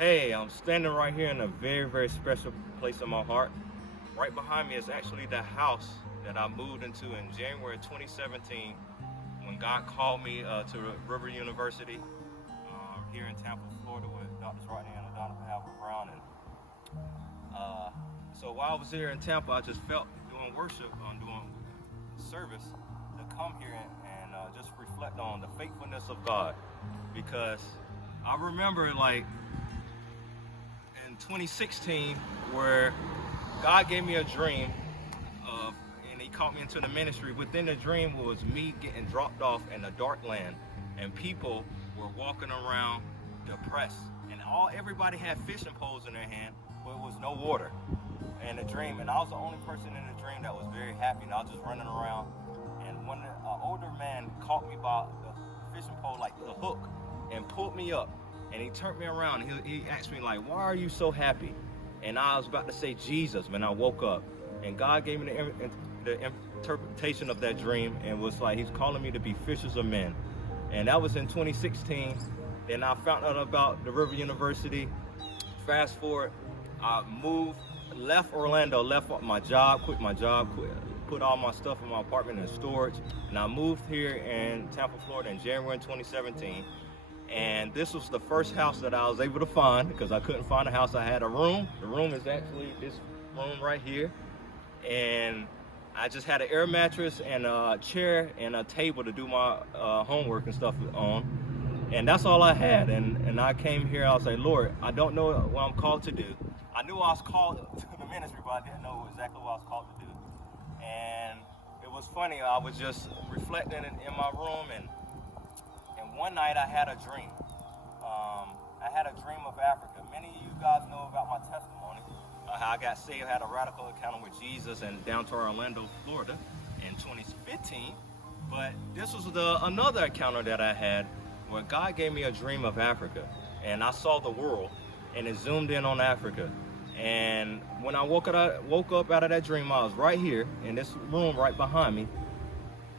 Hey, I'm standing right here in a very, very special place in my heart. Right behind me is actually the house that I moved into in January 2017 when God called me to River University here in Tampa, Florida with Drs. Rodney and Adonica with Browne. So while I was here in Tampa, I just felt doing worship, doing service, to come here and just reflect on the faithfulness of God. Because I remember like in 2016 where God gave me a dream and he called me into the ministry. Within the dream was me getting dropped off in a dark land, and people were walking around depressed, and everybody had fishing poles in their hand, but it was no water in the dream. And I was the only person in the dream that was very happy, and I was just running around. And when an older man caught me by the fishing pole, like the hook, and pulled me up, and he turned me around, and he asked me like, why are you so happy? And I was about to say Jesus, man. I woke up, and God gave me the interpretation of that dream, and was like, he's calling me to be fishers of men. And that was in 2016. Then I found out about the River University. Fast forward, I moved, left Orlando, left my job, quit my job, put all my stuff in my apartment in storage, and I moved here in Tampa, Florida in January 2017. And this was the first house that I was able to find, because I couldn't find a house. I had a room. The room is actually this room right here. And I just had an air mattress and a chair and a table to do my homework and stuff on. And that's all I had. And I came here, I was like, Lord, I don't know what I'm called to do. I knew I was called to the ministry, but I didn't know exactly what I was called to do. And it was funny, I was just reflecting in my room, and one night I had a dream. I had a dream of Africa. Many of you guys know about my testimony, how I got saved, had a radical encounter with Jesus, and down to Orlando, Florida in 2015. But this was another encounter that I had where God gave me a dream of Africa. And I saw the world, and it zoomed in on Africa. And when I woke up out of that dream, I was right here in this room right behind me.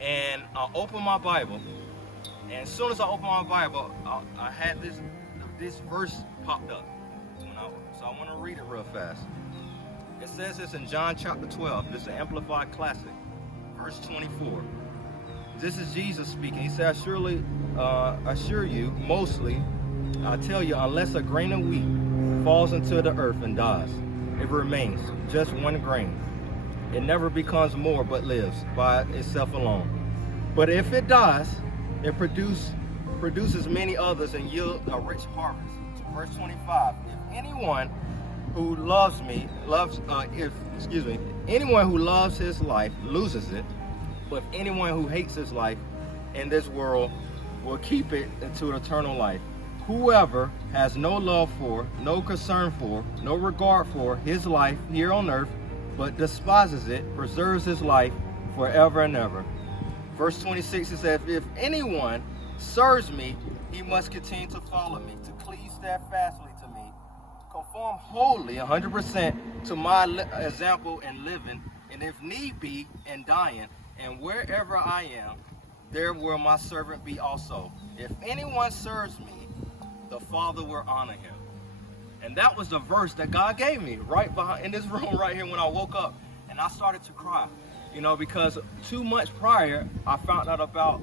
And I opened my Bible. And as soon as I opened my Bible, I had this verse popped up. So I want to read it real fast. It says this in John chapter 12. This is an Amplified Classic, verse 24. This is Jesus speaking. He said, I assure you, mostly, I tell you, unless a grain of wheat falls into the earth and dies, it remains just one grain. It never becomes more, but lives by itself alone. But if it dies, it produces many others and yields a rich harvest. Verse 25, if anyone who loves me, anyone who loves his life loses it, but if anyone who hates his life in this world will keep it into eternal life. Whoever has no love for, no concern for, no regard for his life here on earth, but despises it, preserves his life forever and ever. Verse 26, it says, if anyone serves me, he must continue to follow me, to cleave steadfastly to me, conform wholly, 100% to my example in living, and if need be, in dying. And wherever I am, there will my servant be also. If anyone serves me, the Father will honor him. And that was the verse that God gave me right behind in this room right here when I woke up. And I started to cry. Because 2 months prior, I found out about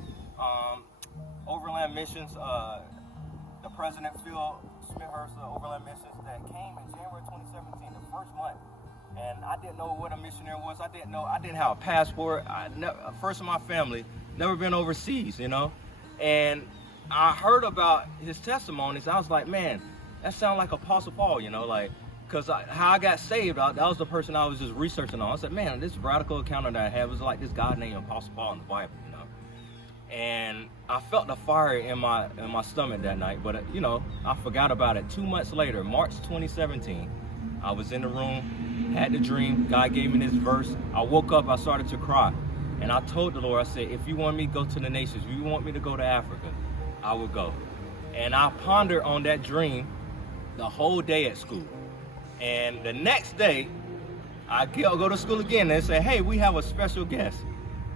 Overland Missions, the President Phil Smithhurst of Overland Missions that came in January 2017, the first month. And I didn't know what a missionary was. I didn't have a passport. First in my family, never been overseas, And I heard about his testimonies. I was like, man, that sounds like Apostle Paul, because how I got saved, that was the person I was just researching on. I said, man, this radical encounter that I had was like this guy named Apostle Paul in the Bible, And I felt the fire in my stomach that night, but I forgot about it. 2 months later, March 2017, I was in the room, had the dream. God gave me this verse. I woke up, I started to cry, and I told the Lord, I said, if you want me to go to the nations, if you want me to go to Africa, I will go. And I pondered on that dream the whole day at school. And the next day, I go to school again and say, hey, we have a special guest.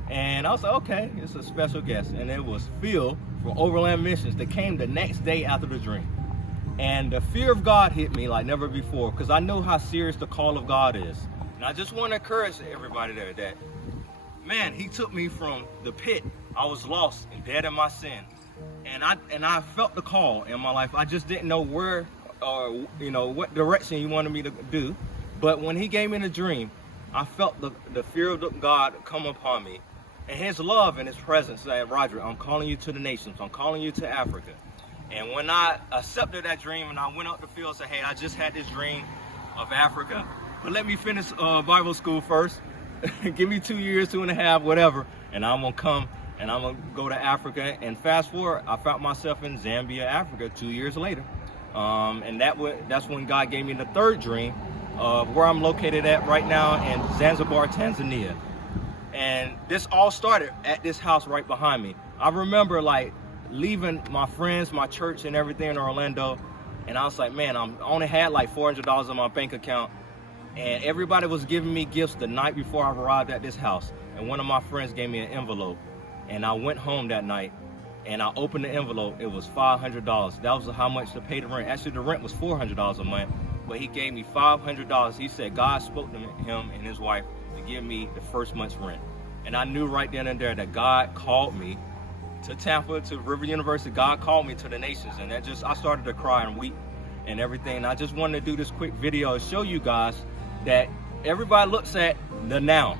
And I was like, okay, it's a special guest. And it was Phil from Overland Missions that came the next day after the dream. And the fear of God hit me like never before, because I know how serious the call of God is. And I just want to encourage everybody there that, man, he took me from the pit. I was lost and dead in my sin. And I felt the call in my life. I just didn't know where or, what direction he wanted me to do. But when he gave me the dream, I felt the fear of God come upon me. And his love and his presence said, Roderick, I'm calling you to the nations. I'm calling you to Africa. And when I accepted that dream and I went out the field and said, hey, I just had this dream of Africa, but let me finish Bible school first. Give me 2 years, 2.5, whatever, and I'm going to come and I'm going to go to Africa. And fast forward, I found myself in Zambia, Africa, 2 years later. And that's when God gave me the third dream of where I'm located at right now in Zanzibar, Tanzania. And this all started at this house right behind me. I remember like leaving my friends, my church and everything in Orlando. And I was like, man, I only had like $400 in my bank account. And everybody was giving me gifts the night before I arrived at this house. And one of my friends gave me an envelope. And I went home that night and I opened the envelope. It was $500. That was how much to pay the rent. Actually, the rent was $400 a month, but he gave me $500. He said God spoke to him and his wife to give me the first month's rent. And I knew right then and there that God called me to Tampa, to River University. God called me to the nations, and I started to cry and weep and everything. And I just wanted to do this quick video to show you guys that everybody looks at the now,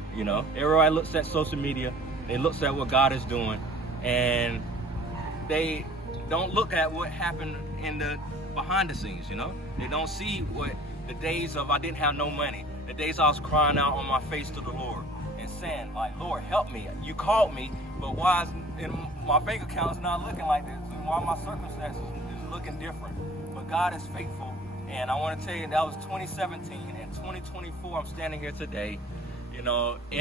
everybody looks at social media, they looks at what God is doing, and they don't look at what happened in the behind the scenes, They don't see what the days of I didn't have no money, the days I was crying out on my face to the Lord and saying, like, Lord, help me. You called me, but why is my bank account is not looking like this? And why my circumstances is looking different? But God is faithful. And I want to tell you, that was 2017 and 2024. I'm standing here today, in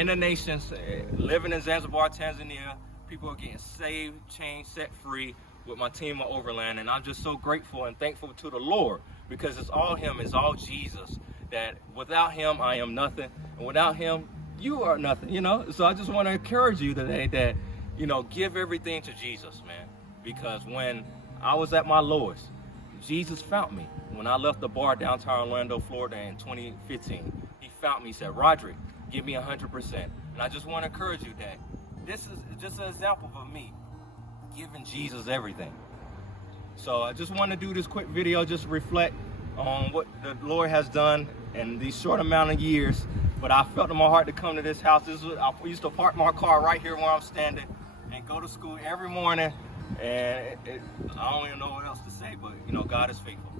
the nations, living in Zanzibar, Tanzania. People are getting saved, changed, set free with my team of Overland. And I'm just so grateful and thankful to the Lord, because it's all him, it's all Jesus, that without him, I am nothing. And without him, you are nothing, So I just want to encourage you today that, give everything to Jesus, man. Because when I was at my lowest, Jesus found me. When I left the bar downtown Orlando, Florida in 2015, he found me, said, Roderick, give me 100%. And I just want to encourage you that this is just an example of me giving Jesus everything. So I just want to do this quick video, just reflect on what the Lord has done in these short amount of years. But I felt in my heart to come to this house. I used to park my car right here where I'm standing and go to school every morning. And I don't even know what else to say, but God is faithful.